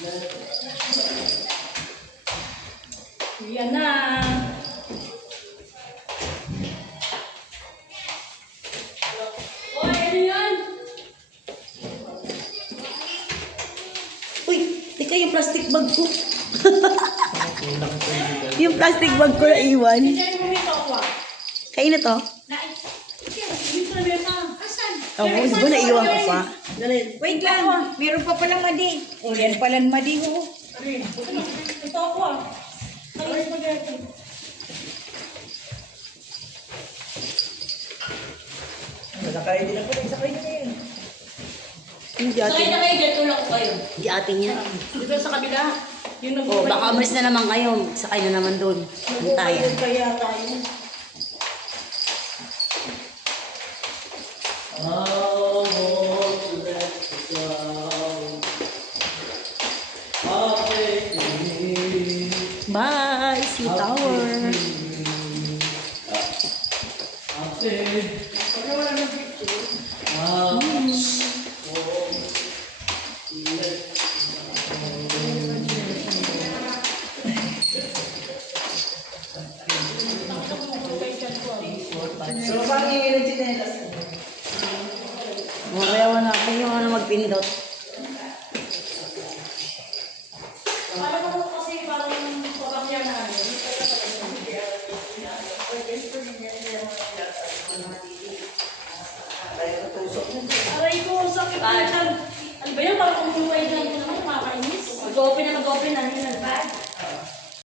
Yan na. Oy, ano yan? Uy, teka yung plastic bag ko. Yung plastic bag ko na iwan. Kain na to? Oh, di ba naiwan ko pa? Wait lang, meron pa palang madi. O, yan palang madi ho. Ito ako ah. Ay, spaghetti. Sakay din ako, sakay na yan. Hindi atin. Sakay na kayo, dyan tulak ko kayo. Hindi atin yan. Dito sa kabila. Yung Oh, baka umalis na naman kayo. Sakay na naman doon. Hintayan. Kaya tayo. Bye! See you, tower. So, paano yung chinelas? Marayawan na ako yung ano magpindot. Parang ako kasi parang pabakya na ano. Aray ko, sakit na dyan. Ano ba yan? Parang umuwi dyan ko naman, makakainis. Mag-open na, mag-open na.